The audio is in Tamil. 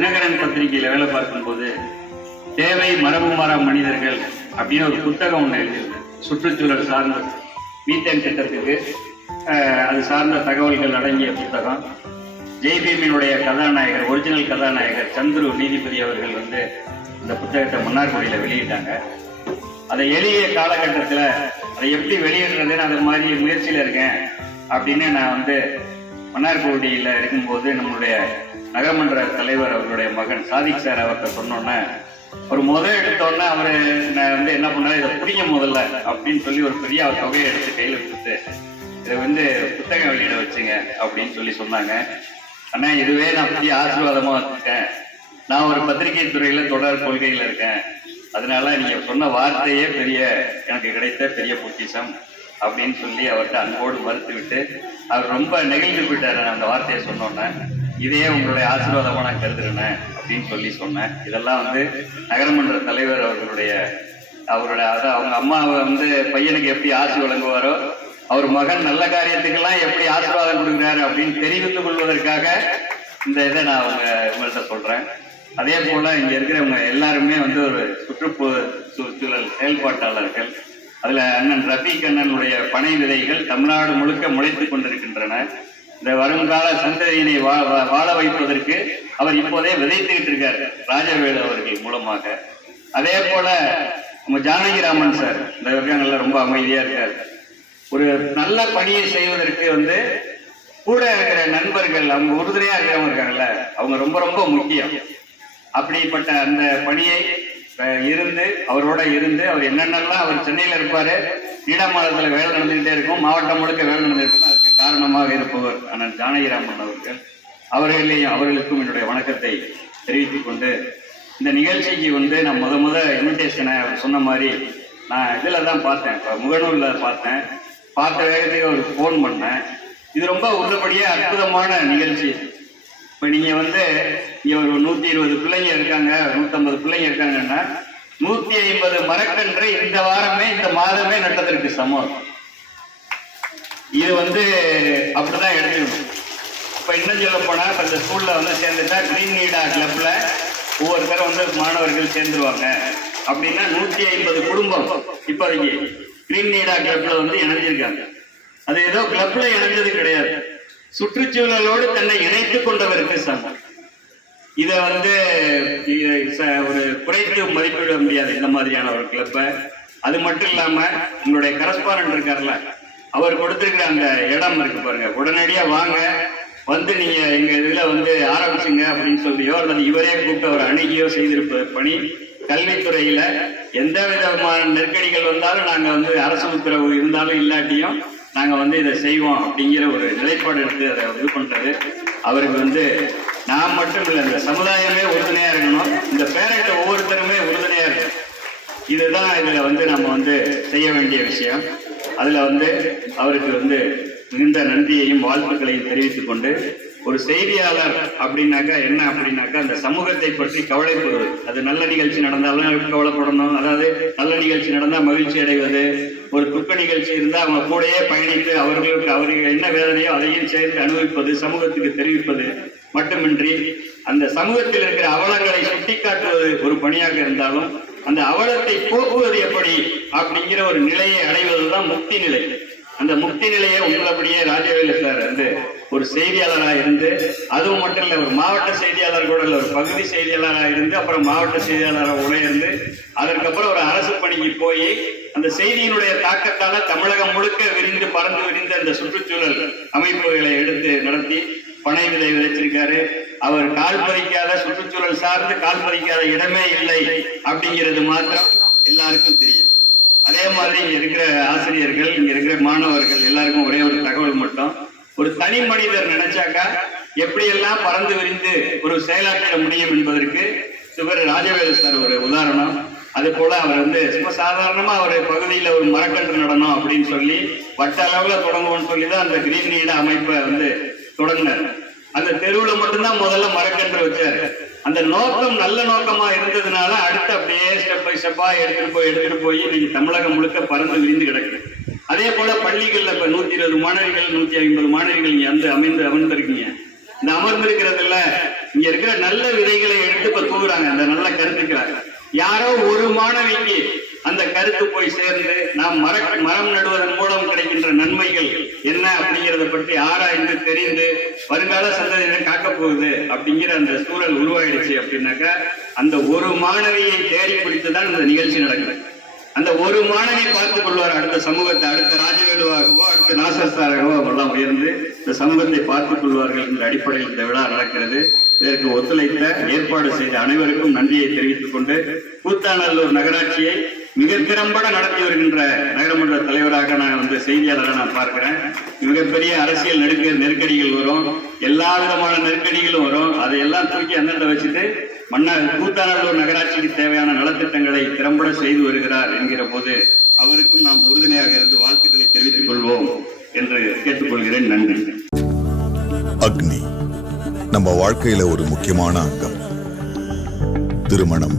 தினகரன் பத்திரிகையில வேலை பார்க்கும்போது தேவை மரபு மாறா மனிதர்கள் அப்படின்னு ஒரு புத்தகம் ஒன்று எழுதியிருந்தேன் சுற்றுச்சூழல் சார்ந்த மீத்தேன் திட்டத்துக்கு அது சார்ந்த தகவல்கள் அடங்கிய புத்தகம். ஜெய்பீமினுடைய கதாநாயகர் ஒரிஜினல் கதாநாயகர் சந்துரு நீதிபதி அவர்கள் வந்து இந்த புத்தகத்தை மன்னார்குடியில் வெளியிட்டாங்க. அதை எளிய காலகட்டத்தில் அதை எப்படி வெளியிடுறதுன்னு அது மாதிரி முயற்சியில் இருக்கேன் அப்படின்னு நான் வந்து மன்னார்குடியில் இருக்கும்போது நம்மளுடைய நகமன்ற தலைவர் அவருடைய மகன் சாதிக் சார் அவர்கிட்ட சொன்னோன்னே ஒரு முதல் எடுத்தோன்னே அவரு நான் வந்து என்ன பண்ணாரு இதை புரிய முதல்ல அப்படின்னு சொல்லி ஒரு பெரிய அவர் தொகையை எடுத்து கையில் கொடுத்து இதை வந்து புத்தகம் வெளியிட வச்சுங்க அப்படின்னு சொல்லி சொன்னாங்க. ஆனா இதுவே நான் பெரிய ஆசீர்வாதமா வச்சிருக்கேன் நான் ஒரு பத்திரிகை துறையில தொடர் கொள்கையில இருக்கேன். அதனால நீங்க சொன்ன வார்த்தையே பெரிய எனக்கு கிடைத்த பெரிய பொக்கிஷம் அப்படின்னு சொல்லி அவர்கிட்ட அன்போடு மறுத்து விட்டு அவர் ரொம்ப நெகிழ்ந்து போயிட்டாரு அந்த வார்த்தையை சொன்னோன்னே. இதையே உங்களுடைய ஆசீர்வாதமாக நான் கருதுறேன் அப்படின்னு சொல்லி சொன்னேன். இதெல்லாம் வந்து நகரமன்ற தலைவர் அவர்களுடைய அவரோட அதான் அவங்க அம்மாவை வந்து பையனுக்கு எப்படி ஆசி வழங்குவாரோ அவர் மகன் நல்ல காரியத்துக்கெல்லாம் எப்படி ஆசீர்வாதம் கொடுக்குறாரு அப்படின்னு தெரிவித்துக் கொள்வதற்காக இந்த இதை நான் அவங்க உங்கள்கிட்ட சொல்றேன். அதே போல இங்க இருக்கிறவங்க எல்லாருமே வந்து ஒரு சுற்றுப்பு சூழல் செயல்பாட்டாளர்கள். அதுல அண்ணன் ரஃபீக் அண்ணனுடைய பனை விதைகள் தமிழ்நாடு முழுக்க முளைத்துக் கொண்டிருக்கின்றன. இந்த வருங்கால சந்ததியினை வா- வாழ வைப்பதற்கு அவர் இப்போதே விதைத்துக்கிட்டு இருக்கார் ராஜவேலு அவர்கள் மூலமாக. அதே போல நம்ம ஜானகிராமன் சார் இந்த இருக்காங்கல்ல ரொம்ப அமைதியா இருக்கார். ஒரு நல்ல பணியை செய்வதற்கு வந்து கூட இருக்கிற நண்பர்கள் அவங்க உறுதுணையா இருக்கிறவங்க இருக்காங்கல்ல அவங்க ரொம்ப ரொம்ப முக்கியம். அப்படிப்பட்ட அந்த பணியை இருந்து அவரோட இருந்து அவர் என்னென்னலாம் அவர் சென்னையில இருப்பாரு நீடாமலத்துல வேலை நடந்துகிட்டே இருக்கும் மாவட்டம் முழுக்க வேலை நடந்துகிட்டு இருக்கும் காரணமாக இருப்பவர் அண்ணன் ஜானகிராமன் அவர்கள். அவர்களையும் அவர்களுக்கும் என்னுடைய வணக்கத்தை தெரிவித்துக் கொண்டு இந்த நிகழ்ச்சிக்கு வந்து நான் முத முத இன்விடேஷனை அவர் சொன்ன மாதிரி நான் இதில் தான் பார்த்தேன். இப்போ முகநூலில் பார்த்தேன். பார்த்த வேகத்துக்கு அவருக்கு ஃபோன் பண்ணேன். இது ரொம்ப உள்ளபடியே அற்புதமான நிகழ்ச்சி. இப்போ நீங்கள் வந்து இங்கே ஒரு நூற்றி இருபது பிள்ளைங்க இருக்காங்க. நூற்றம்பது பிள்ளைங்க இருக்காங்கன்னா நூற்றி ஐம்பது மரக்கன்று இந்த வாரமே இந்த மாதமே நட்டதற்கு சமம். இது வந்து அப்படிதான் எடுத்துக்கணும் இப்போ இன்னும் சொல்ல போனால் இப்போ இந்த ஸ்கூலில் வந்து சேர்ந்துட்டா க்ரீன் நீடா கிளப்பில் ஒவ்வொருத்தரும் வந்து மாணவர்கள் சேர்ந்துருவாங்க. அப்படின்னா நூற்றி ஐம்பது குடும்பம் இப்போதைக்கு க்ரீன் நீடா கிளப்பில் வந்து இணைஞ்சிருக்காங்க. அது ஏதோ கிளப்பில் இணைஞ்சது கிடையாது. சுற்றுச்சூழலோடு தன்னை இணைத்து கொண்டவருக்கு சமம். இதை வந்து ச- ஒரு குறைத்து மதிப்பிட முடியாது. இந்த மாதிரியான ஒரு கிளப்பை அது மட்டும் இல்லாமல் உங்களுடைய கரஸ்பாரண்ட் இருக்கார்ல அவர் கொடுத்திருக்கிற அந்த இடம் இருக்கு பாருங்க. உடனடியா வாங்க. வந்து நீங்க எங்க இதுல வந்து ஆரம்பிச்சுங்க அப்படின்னு சொல்லியோ அல்லது இவரே கூப்பிட்டு அவர் அணுகியோ செய்திருப்ப பணி. கல்வித்துறையில எந்த விதமான நெருக்கடிகள் வந்தாலும் நாங்க வந்து அரசு உத்தரவு இருந்தாலும் இல்லாட்டியும் நாங்க வந்து இதை செய்வோம் அப்படிங்கிற ஒரு நிலைப்பாடு எடுத்து அதை இது பண்றது. அவருக்கு வந்து நான் மட்டும் இல்லை இந்த சமுதாயமே உறுதுணையா இருக்கணும். இந்த பேரண்ட ஒவ்வொருத்தருமே உறுதுணையா இருக்கணும். இதுதான் இதுல வந்து நம்ம வந்து செய்ய வேண்டிய விஷயம். அதுல வந்து அவருக்கு வந்து மிகுந்த நன்றியையும் வாழ்த்துக்களையும் தெரிவித்துக் கொண்டு ஒரு செய்தியாளர் அப்படின்னாக்கா என்ன அப்படின்னாக்கா அந்த சமூகத்தை பற்றி கவலைப்படுவது. அது நல்ல நிகழ்ச்சி நடந்தாலும் கவலைப்படணும். அதாவது நல்ல நிகழ்ச்சி நடந்தா மகிழ்ச்சி அடைவது. ஒரு துக்க நிகழ்ச்சி இருந்தா அவங்க கூடயே பயணித்து அவர்களுக்கு அவர்கள் என்ன வேதனையோ அதையும் சேர்த்து அனுபவிப்பது சமூகத்துக்கு தெரிவிப்பது மட்டுமின்றி அந்த சமூகத்தில் இருக்கிற அவலங்களை சுட்டிக்காட்டுவது ஒரு பணியாக இருந்தாலும் அந்த அவலத்தை போக்குவது எப்படி அப்படிங்கிற ஒரு நிலையை அடைவதுதான் முக்தி நிலை. அந்த முக்தி நிலையை உங்களபடியே ராஜவேலு சார் வந்து ஒரு செய்தியாளராக இருந்து அதுவும் மட்டும் இல்லை ஒரு மாவட்ட செய்தியாளர் கூட இல்லை ஒரு பகுதி செய்தியாளராக இருந்து அப்புறம் மாவட்ட செய்தியாளராக உடையிருந்து அதற்கப்புறம் ஒரு அரசு பணிக்கு போய் அந்த செய்தியினுடைய தாக்கத்தால தமிழகம் முழுக்க விரிந்து பறந்து விரிந்த அந்த சுற்றுச்சூழல் அமைப்புகளை எடுத்து நடத்தி பனை விதை விதைச்சிருக்காரு. அவர் கால் பதிக்காத சுற்றுச்சூழல் சார்ந்து கால் பதிக்காத இடமே இல்லை அப்படிங்கிறது மாத்திரம் எல்லாருக்கும் தெரியும். அதே மாதிரி இங்க இருக்கிற ஆசிரியர்கள் இங்க இருக்கிற மாணவர்கள் எல்லாருக்கும் ஒரே ஒரு தகவல் மட்டும். ஒரு தனி மனிதர் நினைச்சாக்கா எப்படியெல்லாம் பறந்து விரிந்து ஒரு செயலாற்றிட முடியும் என்பதற்கு இவர் ராஜவேலு சார் ஒரு உதாரணம். அது போல அவர் வந்து சும்மா சாதாரணமா அவர் பகுதியில ஒரு மரக்கன்று நடணும் அப்படின்னு சொல்லி வட்ட அளவுல தொடங்குவோம்னு சொல்லி தான் அந்த கிரீன் நீட அமைப்பை வந்து தொடங்கினார். அந்த தெருவுல மட்டும்தான் முதல்ல மரக்கன்று வச்சாரு. அந்த நோக்கம் நல்ல நோக்கமா இருந்ததுனால அடுத்து அப்படியே ஸ்டெப் பை ஸ்டெப்பா எடுத்துட்டு போய் எடுத்துட்டு போய் இன்னைக்கு தமிழகம் முழுக்க பறந்து விரிந்து கிடக்குது. அதே போல பள்ளிகள்ல இப்ப நூத்தி இருபது மாணவிகள் நூத்தி ஐம்பது மாணவிகள் இங்க வந்து அமைந்து அமர்ந்திருக்கீங்க. இந்த அமர்ந்திருக்கிறதுல இங்க இருக்கிற நல்ல விதைகளை எடுத்து இப்ப தூங்குறாங்க அந்த நல்ல கருத்துக்கிறாங்க யாரோ ஒரு மாணவிக்கு அந்த கருத்து போய் சேர்ந்து நாம் மர மரம் நடுவதன் மூலம் கிடைக்கின்ற நன்மைகள் என்ன அப்படிங்கிறத பற்றி ஆராய்ந்து தெரிந்து வருங்கால சந்ததியினர் காக்க போகுது அப்படிங்கிற அந்த சூழல் உருவாயிடுச்சு அப்படின்னாக்கா அந்த ஒரு மாணவியை தேடி பிடித்துதான் இந்த நிகழ்ச்சி நடக்குது. அந்த ஒரு மாணவி பார்த்துக் கொள்வார் அடுத்த சமூகத்தை அடுத்த ராஜவேலுவாகவோ அடுத்த நாசஸ்தாராகவோ அவெல்லாம் உயர்ந்து இந்த சமூகத்தை பார்த்துக் கொள்வார்கள் என்ற அடிப்படையில் இந்த விழா நடக்கிறது. இதற்கு ஒத்துழைத்த ஏற்பாடு செய்த அனைவருக்கும் நன்றியை தெரிவித்துக் கொண்டு கூத்தாநல்லூர் நகராட்சியை மிக திறம்பட நடத்தி வருகின்ற நகரமன்ற தலைவராக நான் வந்து செய்தியாளராக நான் பார்க்கிறேன். மிகப்பெரிய அரசியல் நெருக்க நெருக்கடிகள் வரும். எல்லா விதமான நெருக்கடிகளும் வரும். அதையெல்லாம் தூக்கி அந்தந்த வச்சுட்டு மன்னர் கூத்தாநல்லூர் நகராட்சிக்கு தேவையான நலத்திட்டங்களை திறம்பட செய்து வருகிறார் என்கிற போது அவருக்கும் நாம் உறுதுணையாக இருந்து வாழ்த்துக்களை தெரிவித்துக் கொள்வோம் என்று கேட்டுக்கொள்கிறேன். நன்றி. அக்னி நம்ம வாழ்க்கையில ஒரு முக்கியமான அங்கம். திருமணம்